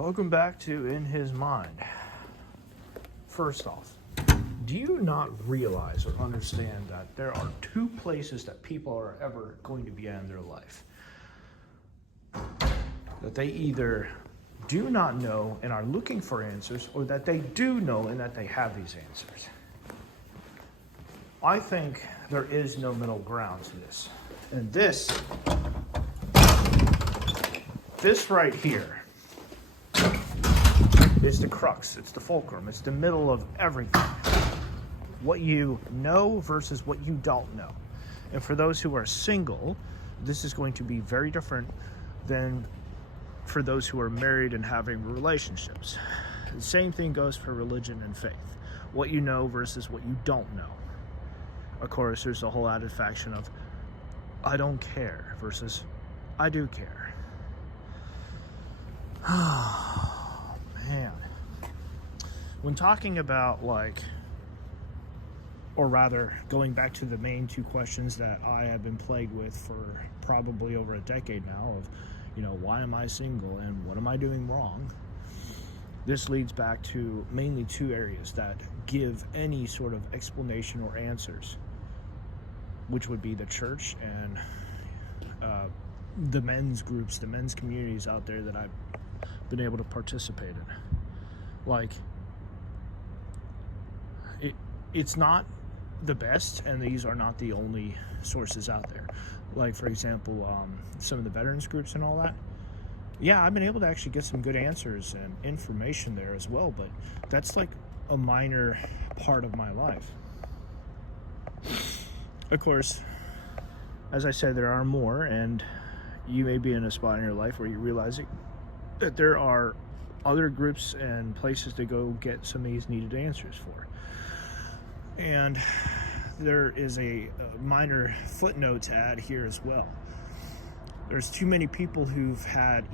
Welcome back to In His Mind. First off, do you not realize or understand that there are two places that people are ever going to be in their life? That they either do not know and are looking for answers, or that they do know and that they have these answers. I think there is no middle ground to this. And this right here is the crux, it's the fulcrum, it's the middle of everything. What you know versus what you don't know. And for those who are single, this is going to be very different than for those who are married and having relationships. The same thing goes for religion and faith. What you know versus what you don't know. Of course, there's a whole added faction of I don't care versus I do care. Oh, man. When talking about or rather going back to the main two questions that I have been plagued with for probably over a decade now of, why am I single and what am I doing wrong? This leads back to mainly two areas that give any sort of explanation or answers, which would be the church and the men's groups, the men's communities out there that I've been able to participate in. It's not the best, and these are not the only sources out there. For example, some of the veterans groups and all that. Yeah, I've been able to actually get some good answers and information there as well, but that's a minor part of my life. Of course, as I said, there are more, and you may be in a spot in your life where you realize that there are other groups and places to go get some of these needed answers for. And there is a minor footnote to add here as well. There's too many people who've had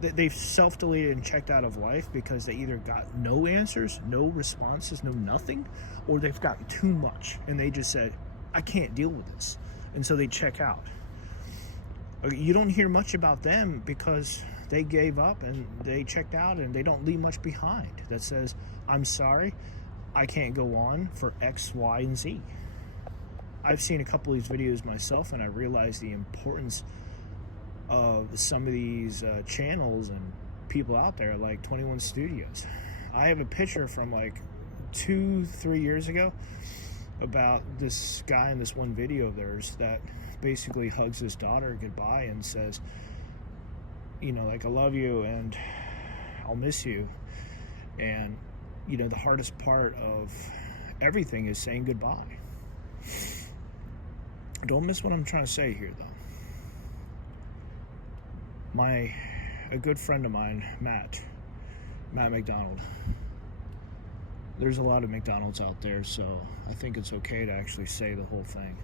they've self-deleted and checked out of life because they either got no answers, no responses, no nothing, or they've gotten too much and they just said, I can't deal with this. And so they check out. You don't hear much about them because they gave up and they checked out and they don't leave much behind that says, I'm sorry, I can't go on for X, Y, and Z. I've seen a couple of these videos myself and I realized the importance of some of these channels and people out there like 21 Studios. I have a picture from 2-3 years ago about this guy in this one video of theirs that basically hugs his daughter goodbye and says, I love you and I'll miss you. And, the hardest part of everything is saying goodbye. Don't miss what I'm trying to say here, though. A good friend of mine, Matt McDonald. There's a lot of McDonald's out there, so I think it's okay to actually say the whole thing.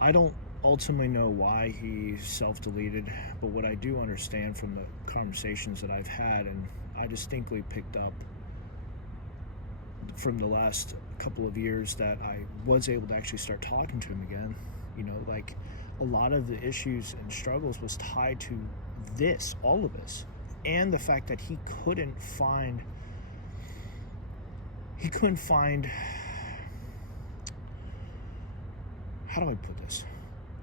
I don't ultimately know why he self-deleted, but what I do understand from the conversations that I've had, and I distinctly picked up from the last couple of years that I was able to actually start talking to him again, a lot of the issues and struggles was tied to all of this, and the fact that he couldn't find how do I put this?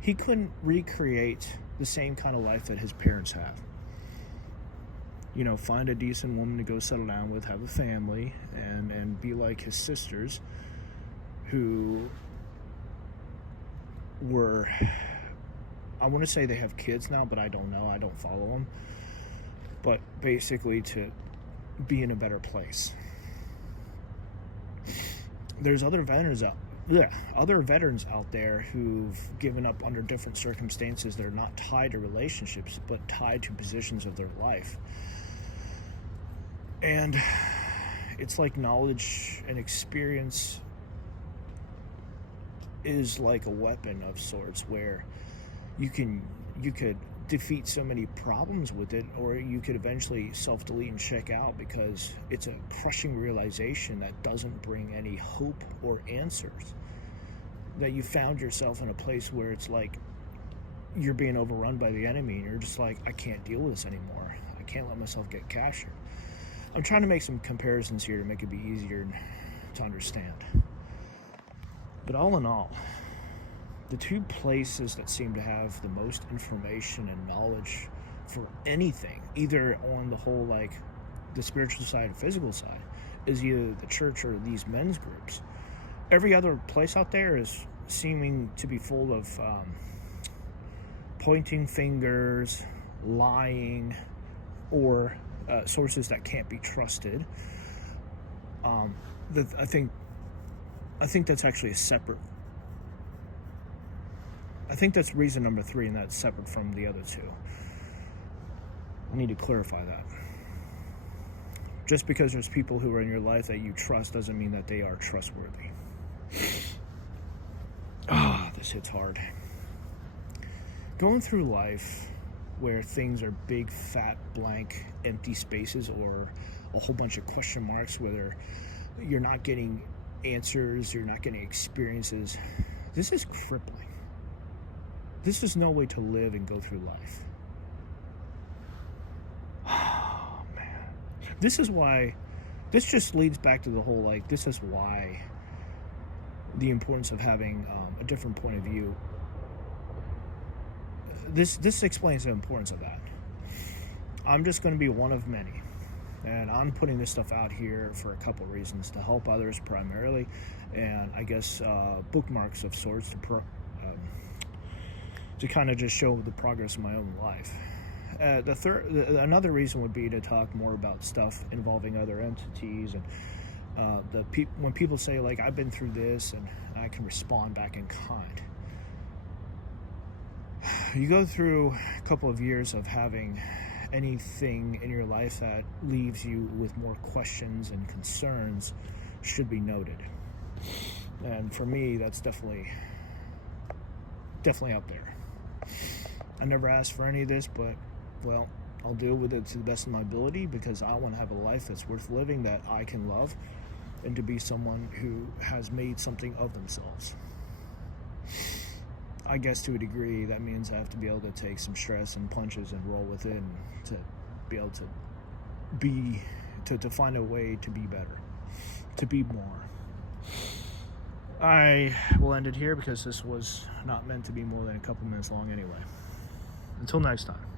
He couldn't recreate the same kind of life that his parents have. Find a decent woman to go settle down with, have a family, and be like his sisters who were, I want to say they have kids now, but I don't know. I don't follow them. But basically to be in a better place. There's other veterans out there who've given up under different circumstances that are not tied to relationships, but tied to positions of their life. And it's like knowledge and experience is like a weapon of sorts where you could defeat so many problems with it, or you could eventually self-delete and check out because it's a crushing realization that doesn't bring any hope or answers. That you found yourself in a place where it's you're being overrun by the enemy and you're just like, I can't deal with this anymore. I can't let myself get captured. I'm trying to make some comparisons here to make it be easier to understand. But all in all, the two places that seem to have the most information and knowledge for anything, either on the whole, like the spiritual side or physical side, is either the church or these men's groups. Every other place out there is seeming to be full of pointing fingers, lying, or sources that can't be trusted. I think that's actually a separate. I think that's reason number 3, and that's separate from the other 2. I need to clarify that. Just because there's people who are in your life that you trust doesn't mean that they are trustworthy. This hits hard. Going through life where things are big, fat, blank, empty spaces, or a whole bunch of question marks, whether you're not getting answers, you're not getting experiences, this is crippling. This is no way to live and go through life. Oh, man. This is why, this just leads back to the whole, like, this is why the importance of having a different point of view. This explains the importance of that. I'm just going to be one of many. And I'm putting this stuff out here for a couple reasons. To help others primarily, and I guess bookmarks of sorts to kind of just show the progress of my own life. Another reason would be to talk more about stuff involving other entities, and when people say, like, I've been through this and I can respond back in kind. You go through a couple of years of having anything in your life that leaves you with more questions and concerns should be noted. And for me, that's definitely up there. I never asked for any of this, but, well, I'll deal with it to the best of my ability, because I want to have a life that's worth living, that I can love, and to be someone who has made something of themselves. I guess to a degree that means I have to be able to take some stress and punches and roll with it, and to be able to find a way to be better, to be more. I will end it here because this was not meant to be more than a couple minutes long anyway. Until next time.